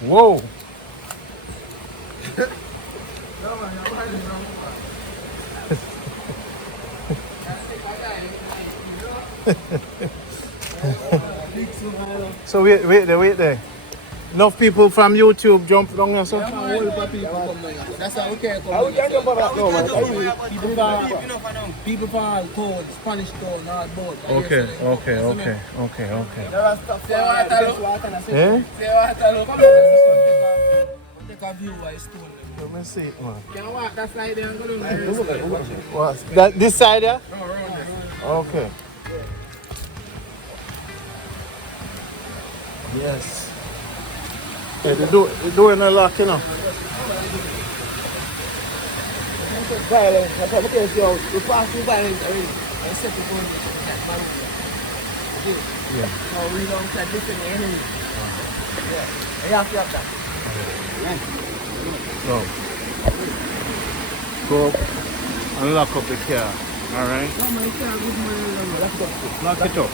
Whoa. So wait there. Enough people from YouTube jump down here, so? That's how okay. People from town, Spanish town, not boat. Okay. Take a view of stone. Let me see it, man. Can you walk that side there and go down there? What's that? This side, yeah? No, around there. Okay. Yes. Yeah, they're doing a lot, you know. Violence. That's what okay, so we pass through violence already. And set it on that Maroon. Okay? Yeah. Now we don't try to defend the enemy. Yeah. And you have to have that. So, go and lock up the car. Alright? No, my car, good man. Lock it up.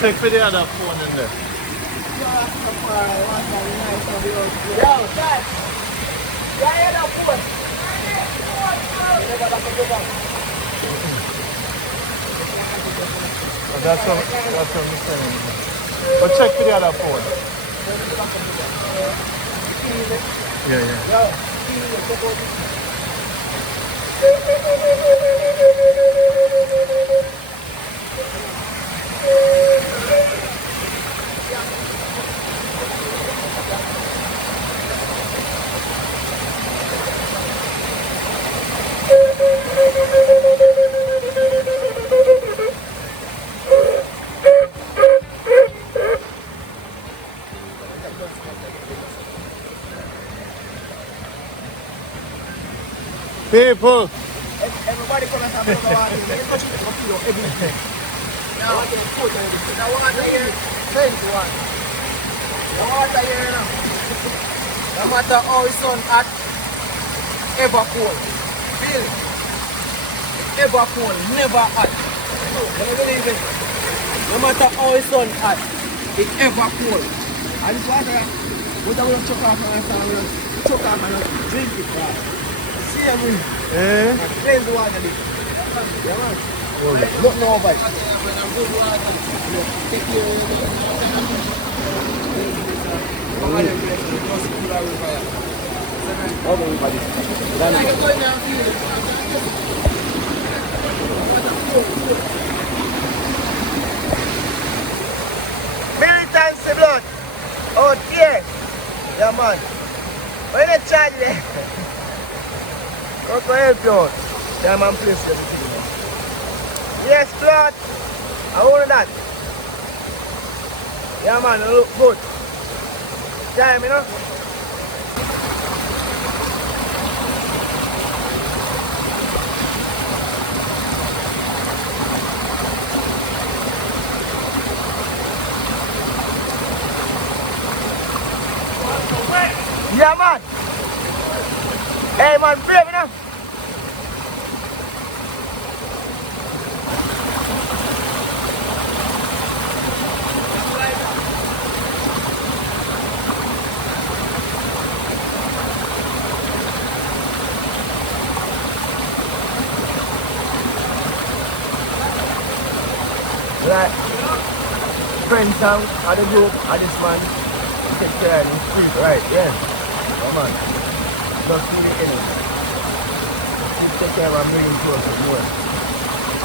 Check for the other phone in there. Yo, Dad. Yeah, the phone. That's what I'm saying. But check for the other phone. Yeah. People! Everybody come and have a water. Everything. Now I can put everything. The water here, plenty water. The water here now. No matter how it's sun hot, ever cold. Feel it. Ever cold, never hot. Can you believe it? No matter how it's sun hot, it's ever cold. And this water, what I will chuck off and chuck off and drink it, right? See every plain water. Yeah, man. Look now, boy. Take care militancy blood. Oh dear. Yeah, man. When they charge there. Don't go help you out. Yeah, man, please. Yes, blood. I want that. Yeah, man, it look good. Time, you know? Yeah, man. Hey, man, brave, you know? Right. Friends down at the group, at this man. Take care of him, street, right? Yeah. Come on. Just do the enemy. Take care of him, bring him closer more.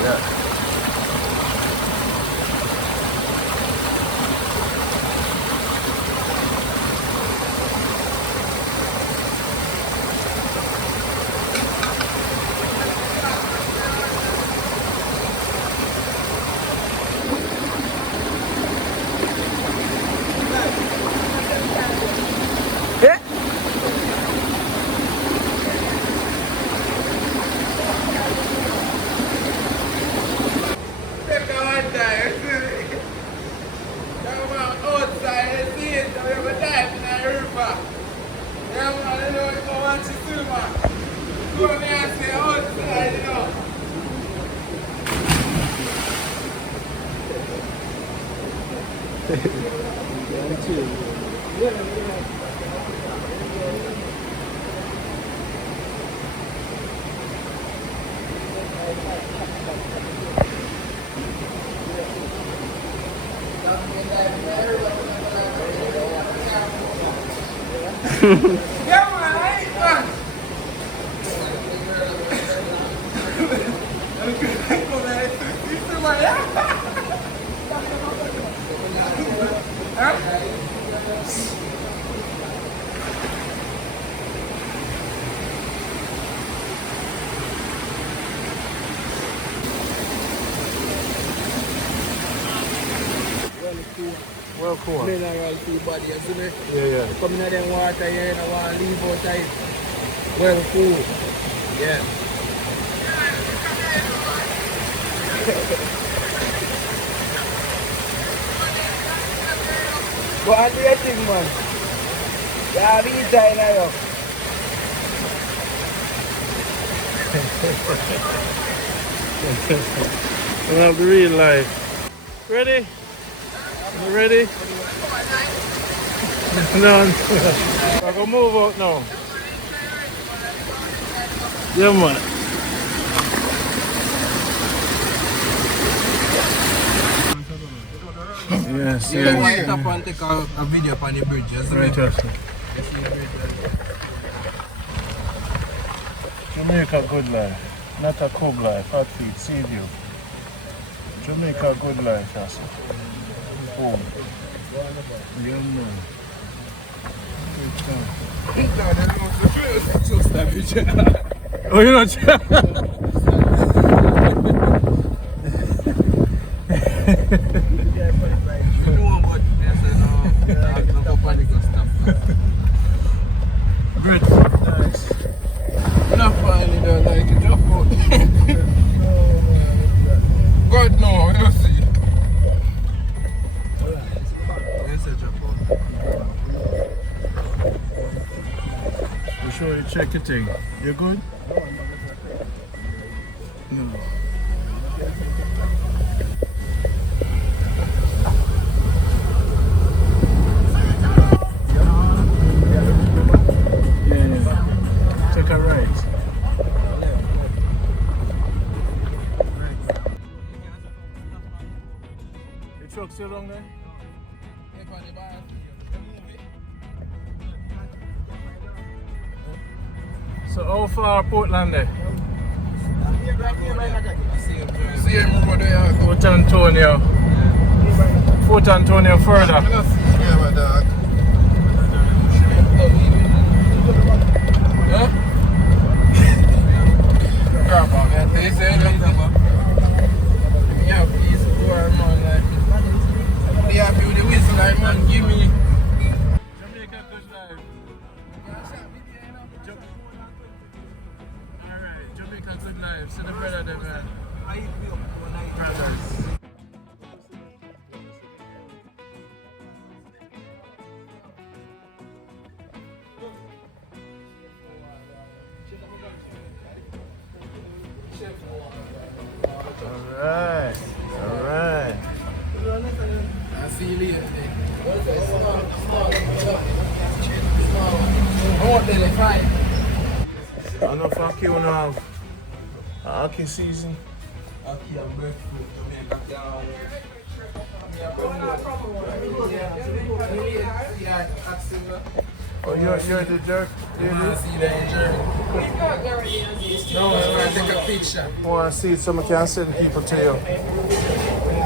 Yeah. Well, cool. Mineral to your body, you see me? Yeah. Coming in them water here and I want to leave outside. Well, cool. Yeah. Go on do your thing, man. You have eat time now. We have the real life. Ready? You ready? No. I'm gonna move out now. Yeah, man. Yes, You can wind up and take a video upon the bridge. Right, Jamaica Good Life, not a cub life, hot feet, see you. Jamaica Good Life, yes. Boom. Yeah, man. Oh, you're not sure? Breadfruit, nice. Not finding it like it, drop out. God no, you see. Yes, I drop out. You sure you check your thing? You good? No. Take a right. The truck still wrong there? So how far Portland there? Fort Antonio. Fort Antonio further. Give me. Jamaica Good Life. Alright, Jamaica Good Life. See the brother there, man. Brothers. Alright. Alright. I see you later. I want the fry. I don't know if Aki will have Aki season. Aki and breadfruit, Jamaica down. Oh, you're the jerk? You want to see the jerk? No, I want to take a picture. I want to see it so I can send people to you.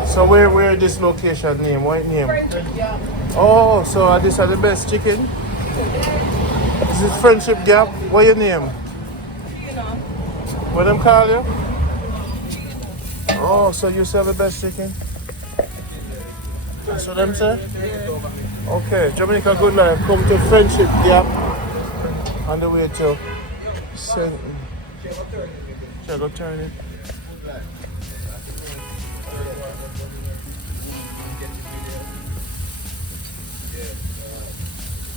So where this location name? What name? Oh, so this are the best chicken? This is Friendship Gap. What your name? What them call you? Oh, so you sell the best chicken? That's what them say? Okay, Jamaica Good Life. Come to Friendship Gap on the way to St. Shall I turn it?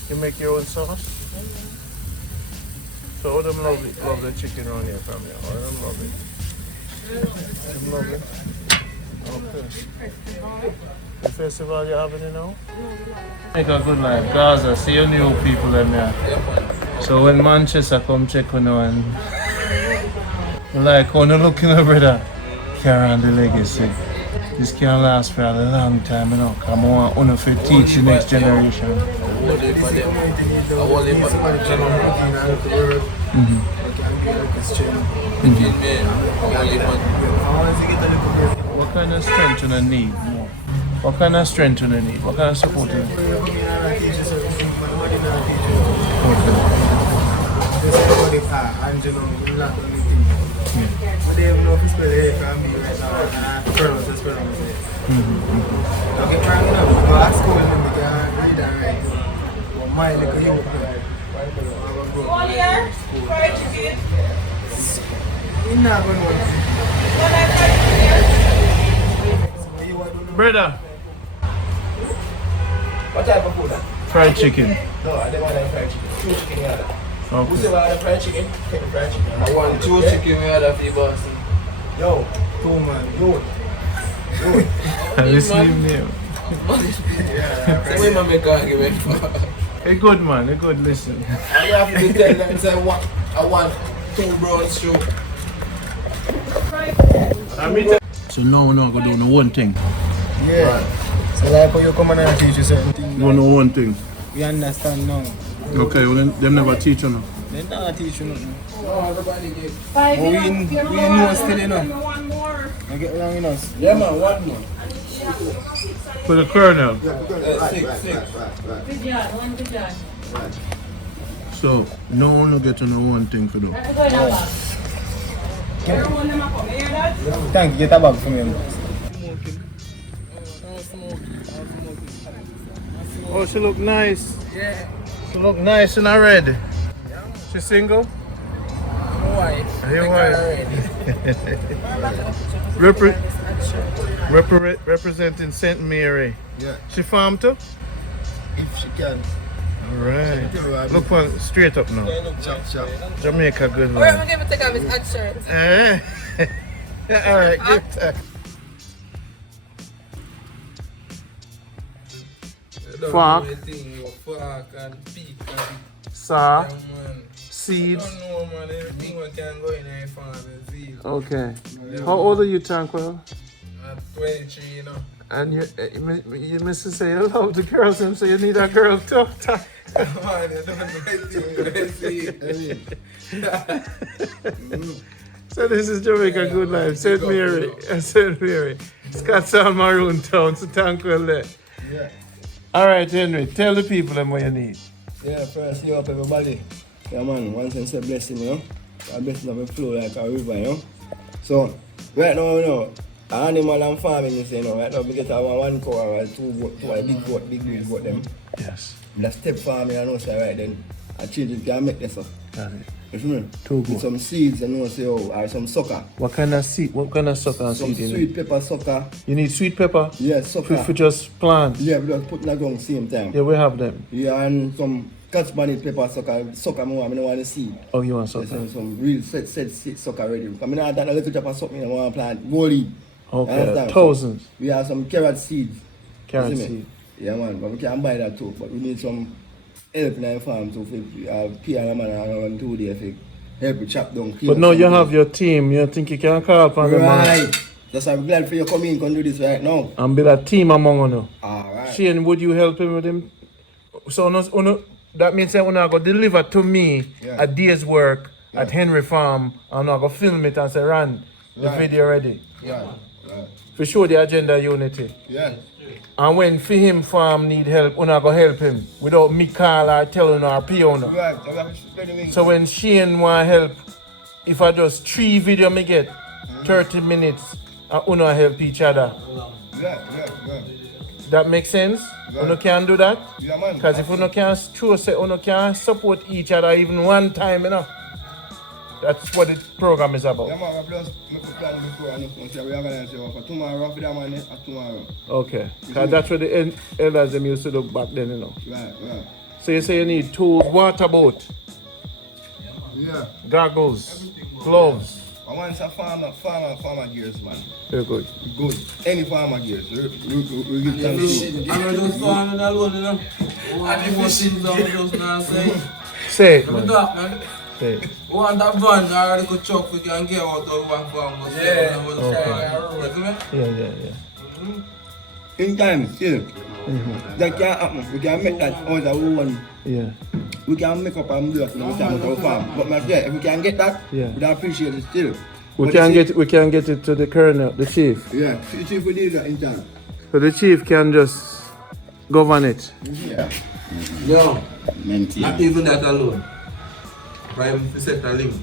You make your own sauce? So all them love the chicken around here from you. All them love it. Them love it. Okay. The festival you're having, you know? Jamaica Good Life, Gaza, see you new people them here. So when Manchester come check on you and like when you look in the brother, carry on the legacy. This can last for a long time, you know. Come on, I want to teach the next generation. What kind of strength do you need more? What kind of strength do you need? What kind of support do you need? Brother, what type of food? fried chicken. No, I don't want like fried chicken. 2 chicken here. Who say Okay. I want fried chicken? Take the fried chicken. I want 2 chicken here for you, boss. Yo, 2 man, yo. This name name. So where my make can give it for? A good man, a good listen. I have to tell them say I want 2 brown soup. So now we're not going to do no one thing. Yeah. So like when you come and teach you certain things. No, no one thing. We understand now. Okay, well then them never teach you now. They don't teach you nothing. No, everybody give. Five, But we know still, you know. One more. I get wrong in us. Yeah man, 1 more. For the colonel. 6. Good job. One good job. So no one will get to know one thing for them. That's going on back. Everyone them up. You hear that? Thank you, get a bag from him. Oh, she look nice. Yeah. She look nice in a red. She single? My wife. Are you wife? Representing St. Mary. Yeah. She farm too? If she can. Alright. Look one straight up now. Chop. Jamaica Good Alright, Life. I'm gonna take off his hat shirt. Alright, good talk. Fork. Fork and peak and Saw. man. Seeds. I don't know man, everything we can go in there farm and seed. Okay. How old are you, Tranquil? At 23, you know. And you must say you love the girls and so you need a girl too. Man, you don't know anything. So this is Jamaica Good Life, St. Mary, Scots and Maroon Town, so Tranquil there. Yeah. Alright Henry, tell the people them what you need. Yeah, first you up everybody. Yeah man, once I say blessing, you know. I blessing of flow like a river, you know. So right now, you know, animal and farming is, you know, right now we get our 1 cow or 2 goat, 2 big goat them. Yes. That's step farming, I know, so right then. I children can make this up. Got it. You see me? 2 With goat. some seeds, and know, say, oh, or some sucker. What kind of seed? What kind of sucker and Some seed you sweet need? pepper sucker. You need sweet pepper? Yeah, sucker. For just plant? Yeah, we just put that down same time. Yeah, we have them. Yeah, and some catch bonnet pepper sucker more, I don't want to see. Oh, you want sucker? Some real set sucker ready. I mean, I done a little drop of something I want to plant. Goalie. Okay, thousands. We have some carrot seeds. Carrot You see me? seed. Yeah, man, but we can buy that too. But we need some help in our farm to pay a man around 2 days to help you chop down. But now you have your team. You think you can call upon them Right. That's why I'm glad for you coming and do this right now. and build a team among you. Alright. Shane, would you help him with him? So that means that when I go deliver to me Yeah. a day's work at Henry Farm, and I go film it and say, Ran, the Right. video ready. Yeah. Right. For show the agenda unity. Yeah. And when for him farm need help, we not go help him without me call or telling or pay on. Right. I got to spread the wings. So when Shane want help, if I just 3 video me get 30 minutes and we not help each other. Yeah. That makes sense? Yeah. You can do that? Yeah, man. Because if you no can show say you can support each other even one time, you know. That's what the program is about. Yeah, man, I just make a plan before and we organize you for tomorrow, for that man, tomorrow. Okay. Because that's what the elders them used to do back then, you know. Right. So you say you need tools, water boat, Yeah. goggles, gloves, I want some farmer gears, man. Very good. Good. Any farmer gears. We get them too. I'm just farming alone, you know. What things I'm just not saying. Say it, Let me man. talk, man. Say it. We want a van or a little truck we can get out of one farm. In time, still. That can't happen. We can make that out of one. Yeah. We can make up and do it in the time of our farm. But my friend, if we can get that, we'd appreciate it still. We can get it to the colonel, the chief. Yeah, the chief will need that in time. So the chief can just govern it. Yeah. No, Maintain. not even that alone. Prime to set a limit.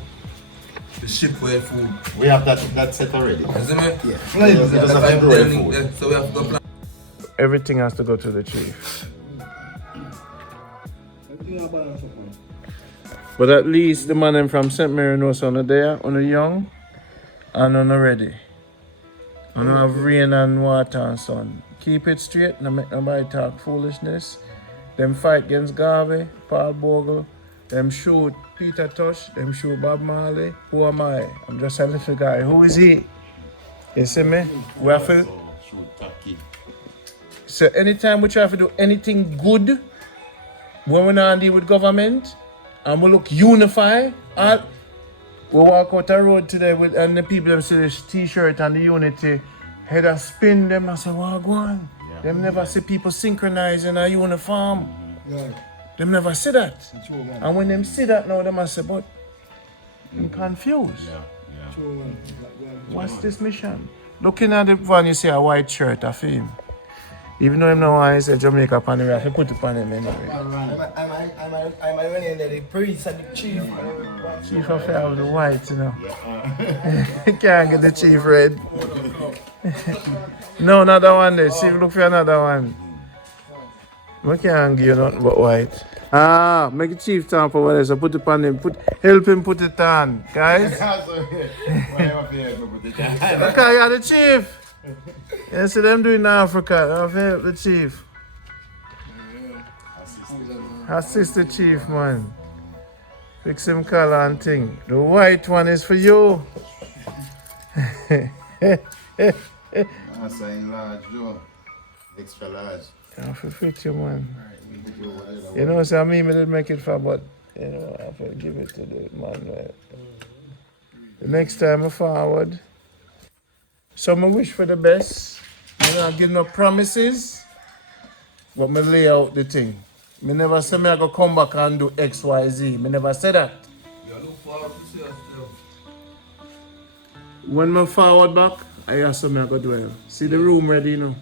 The ship where food. We have that set already. You see me? Yeah. Just have everywhere food. Yeah, so we have to go plan. Everything has to go to the chief. But at least the man them from St. Mary knows on the there, on the young, and on the ready. On have rain and water and sun. Keep it straight, no make nobody talk foolishness. Them fight against Garvey, Paul Bogle, them shoot Peter Tosh, them shoot Bob Marley. Who am I? I'm just a little guy. Who is he? You see me? We have to. So anytime we try to do anything good, when we not deal with government, and we look unified, and we walk out the road today with, and the people them see this t-shirt and the unity, head a spin them and say, what go on? Yeah. Them never see people synchronize in a uniform. Yeah. Them never see that. True, man. And when them see that now, they must say, but I'm confused. True, man. What's this mission? Looking at the one, you see a white shirt, a film. Even though him know why he said Jamaica upon him, we have to put it on him anyway. I'm running the priest and the chief. Chief of have the white, you know. Can't get the chief red. No, another one there. Chief, look for another one. We can't give you nothing but white. Ah, make the chief time for what else. Put it on him. Help him put it on, guys. Okay, you're the chief. You see them doing in Africa. I've helped the chief. Assist the chief, man. Fix him color and thing. The white one is for you. That's in large, Joe. Extra large. I feel fit you, man. You know, so me didn't make it far, but you know, I have to give it to the man. Right? The next time I forward. So I wish for the best. I don't give no promises, but I lay out the thing. I never say I go come back and do X, Y, Z. I never say that. You look forward to see us still. When I forward back, I ask me I go do it. See the room ready now.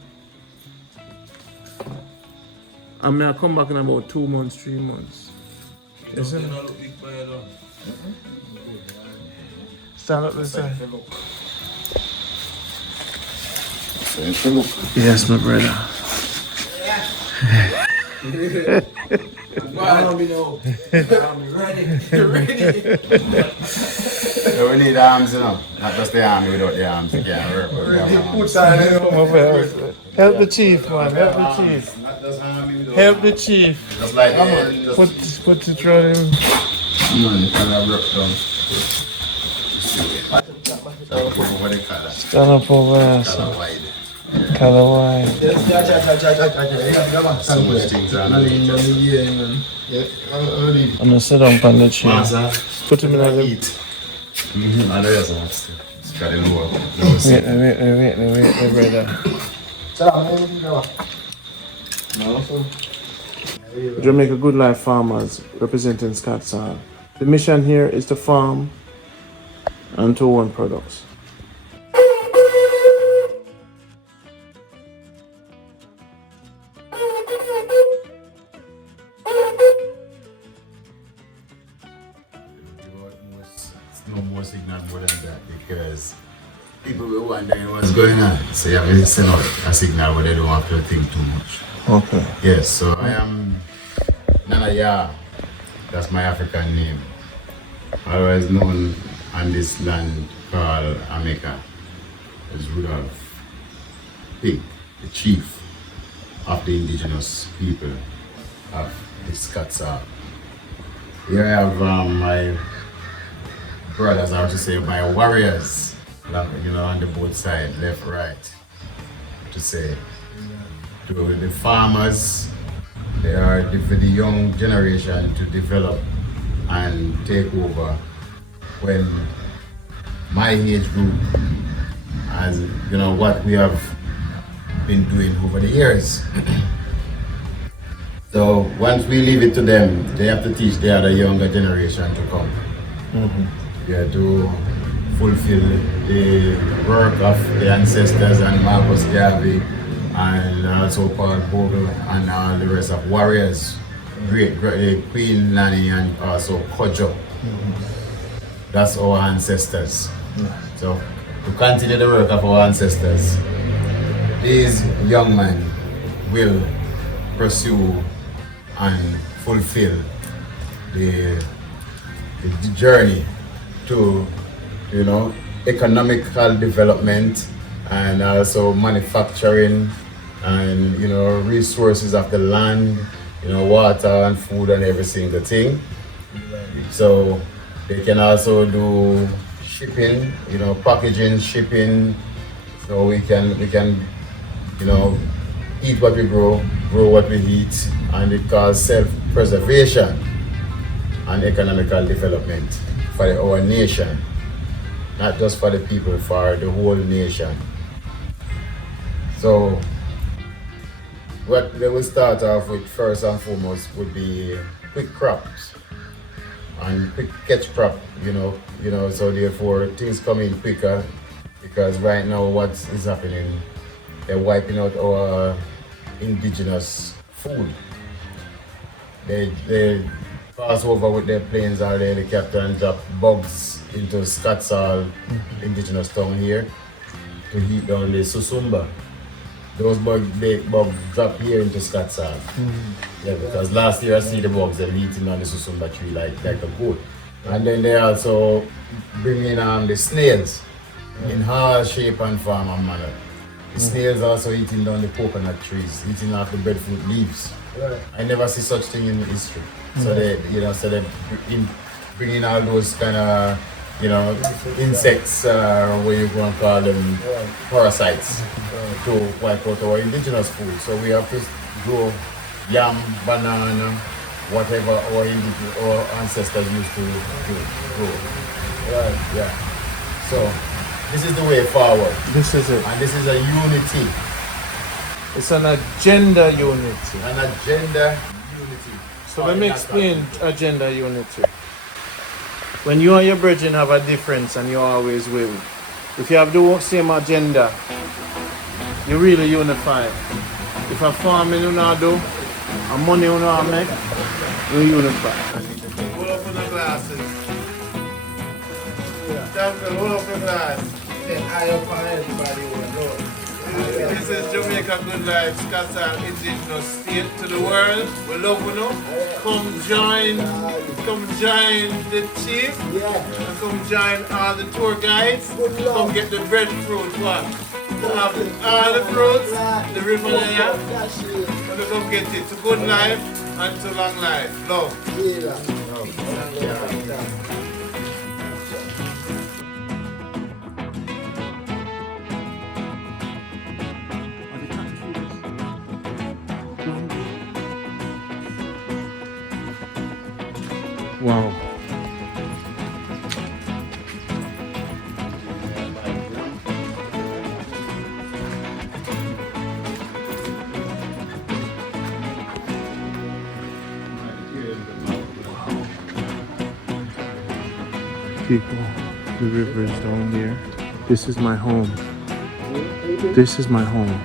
And I come back in about 2 months, 3 months. You don't look big by your Stand up this side. Look. Yes, my brother. So we need arms, you know. Not just the army, without the arms, you can't work. Help the chief, man. Help the chief. Not just army, without Help the chief. just like Put it on him. Stand up over there, sir. Color wide. So much things are underneath us. I'm gonna sit down on the chair. Put him in the Eat. And the rest of us. It's got to know. Wait, brother. Jamaica Good Life farmers representing Scott's. The mission here is to farm and to own products. No more signal more than that because people will wondering what's going on. So you have to send out a signal where they don't have to think too much. Okay. Yes, so I am Nanaya. That's my African name. Otherwise known on this land called Jamaica as Rudolph Pig, the chief of the indigenous people of the Scots. Here I have my brothers, I would to say my warriors, you know, on the both side, left, right, to say. To the farmers, they are for the young generation to develop and take over when my age group, as you know, what we have been doing over the years. So once we leave it to them, they have to teach the other younger generation to come. Yeah, to fulfill the work of the ancestors and Marcus Garvey and also Paul Bogle and all the rest of warriors, great Queen Nanny and also Kojo. That's our ancestors. So to continue the work of our ancestors, these young men will pursue and fulfill the journey to, you know, economical development and also manufacturing and, you know, resources of the land, you know, water and food and every single thing. So they can also do shipping, you know, packaging, shipping, so we can, you know, eat what we grow what we eat, and it calls self-preservation and economical development for our nation, not just for the people, for the whole nation. So what they will start off with first and foremost would be quick crops and quick catch crop, you know, so therefore things come in quicker, because right now what is happening, they're wiping out our indigenous food. They pass over with their planes or their helicopter and drop bugs into Scotsall, indigenous town here, to heat down the Susumba. Those bugs drop here into Scotsall. Yeah, because last year I see the bugs them eating on the Susumba tree like a goat. And then they also bring in the snails in all shape and form and manner. The snails also eating down the coconut trees, eating off the breadfruit leaves. Right. I never see such thing in history. So they, you know, so they bring in all those kind of, you know, insects, what you going to call them, parasites, to wipe out our indigenous food. So we have to grow yam, banana, whatever our ancestors used to grow. Right. Yeah. So this is the way forward. This is it. And this is a unity. It's an agenda unity. An agenda unity. So let me explain agenda unity. When you and your brethren have a difference and you always will, if you have the same agenda, you really unify. If a farming you not do, and money you not make, you unify. Hold up the glasses. Hold up the glass. I up on everybody who knows. This is Jamaica Good Life, Scotsall indigenous state to the world. We love you know. Come join the chief. And come join all the tour guides. Come get the breadfruit one. Have all the fruits, the river there. And come get it to good life and to long life. Love. Wow. People, the river is down there. This is my home. This is my home.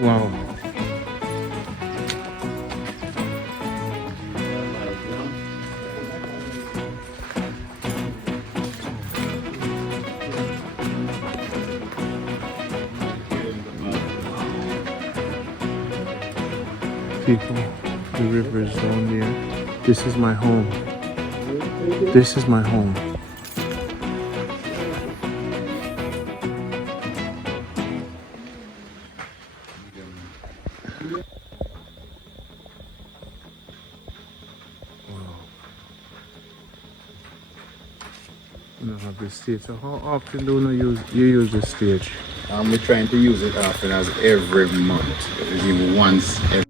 Wow. people. The river is down there. This is my home. This is my home. You don't have this stage. So how often do you use this stage? We're trying to use it often as every month. Even once every